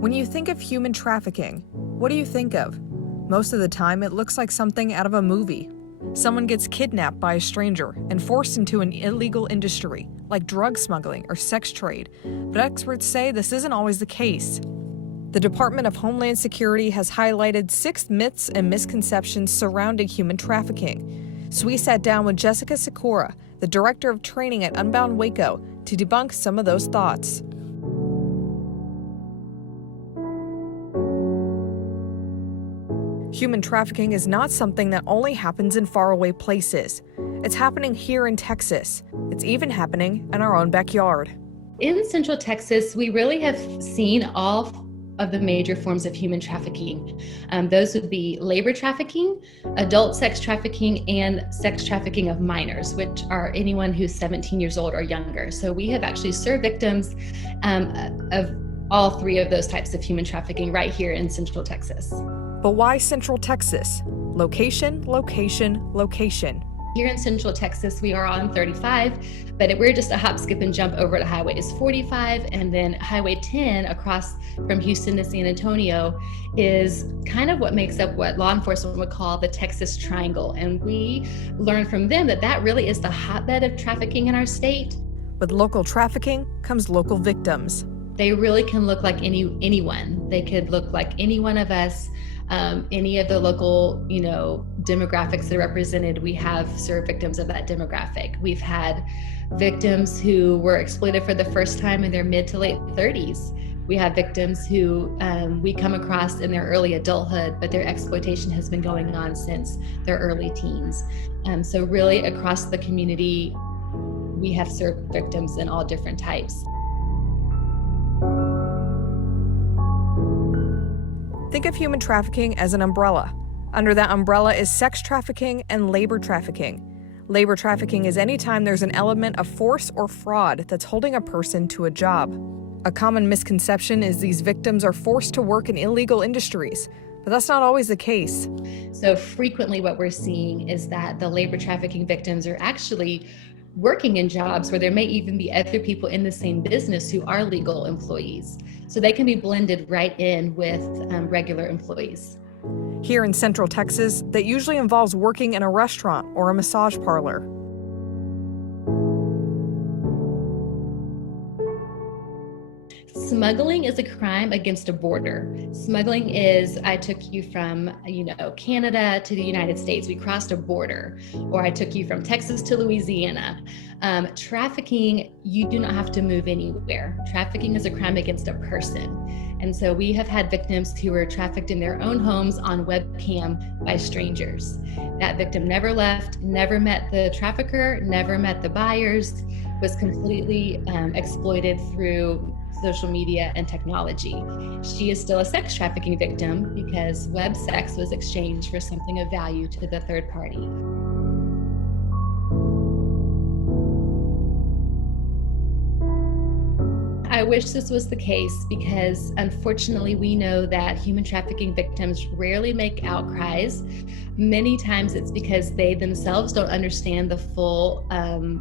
When you think of human trafficking, what do you think of? Most of the time, it looks like something out of a movie. Someone gets kidnapped by a stranger and forced into an illegal industry, like drug smuggling or sex trade. But experts say this isn't always the case. The Department of Homeland Security has highlighted 6 myths and misconceptions surrounding human trafficking. So we sat down with Jessica Sikora, the director of training at Unbound Waco, to debunk some of those thoughts. Human trafficking is not something that only happens in faraway places. It's happening here in Texas. It's even happening in our own backyard. In Central Texas, we really have seen all of the major forms of human trafficking. Those would be labor trafficking, adult sex trafficking, and sex trafficking of minors, which are anyone who's 17 years old or younger. So we have actually served victims of all 3 of those types of human trafficking right here in Central Texas. But why Central Texas? Location, location, location. Here in Central Texas, we are on 35, but we're just a hop, skip, and jump over to Highways 45, and then Highway 10 across from Houston to San Antonio is kind of what makes up what law enforcement would call the Texas Triangle. And we learned from them that that really is the hotbed of trafficking in our state. With local trafficking comes local victims. They really can look like anyone. They could look like any one of us. Any of the local, demographics that are represented, we have served victims of that demographic. We've had victims who were exploited for the first time in their mid to late 30s. We have victims who we come across in their early adulthood, but their exploitation has been going on since their early teens. So really across the community, we have served victims in all different types. Think of human trafficking as an umbrella. Under that umbrella is sex trafficking and labor trafficking. Labor trafficking is any time there's an element of force or fraud that's holding a person to a job. A common misconception is these victims are forced to work in illegal industries, but that's not always the case. So frequently what we're seeing is that the labor trafficking victims are actually working in jobs where there may even be other people in the same business who are legal employees. So they can be blended right in with regular employees. Here in Central Texas, that usually involves working in a restaurant or a massage parlor. Smuggling is a crime against a border. Smuggling is, I took you from, Canada to the United States. We crossed a border. Or I took you from Texas to Louisiana. Trafficking, you do not have to move anywhere. Trafficking is a crime against a person. And so we have had victims who were trafficked in their own homes on webcam by strangers. That victim never left, never met the trafficker, never met the buyers, was completely exploited through social media and technology. She is still a sex trafficking victim because web sex was exchanged for something of value to the third party. I wish this was the case because unfortunately we know that human trafficking victims rarely make outcries. Many times it's because they themselves don't understand the full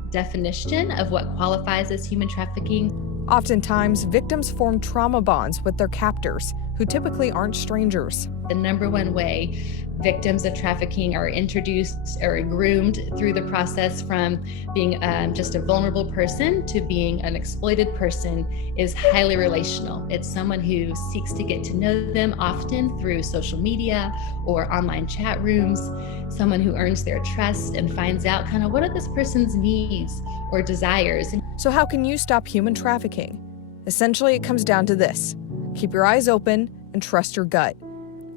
definition of what qualifies as human trafficking. Oftentimes, victims form trauma bonds with their captors, who typically aren't strangers. The number one way victims of trafficking are introduced or groomed through the process from being just a vulnerable person to being an exploited person is highly relational. It's someone who seeks to get to know them often through social media or online chat rooms, someone who earns their trust and finds out kind of what are this person's needs or desires. So how can you stop human trafficking? Essentially, it comes down to this. Keep your eyes open and trust your gut.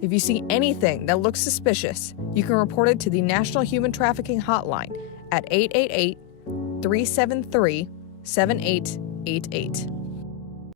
If you see anything that looks suspicious, you can report it to the National Human Trafficking Hotline at 888-373-7888.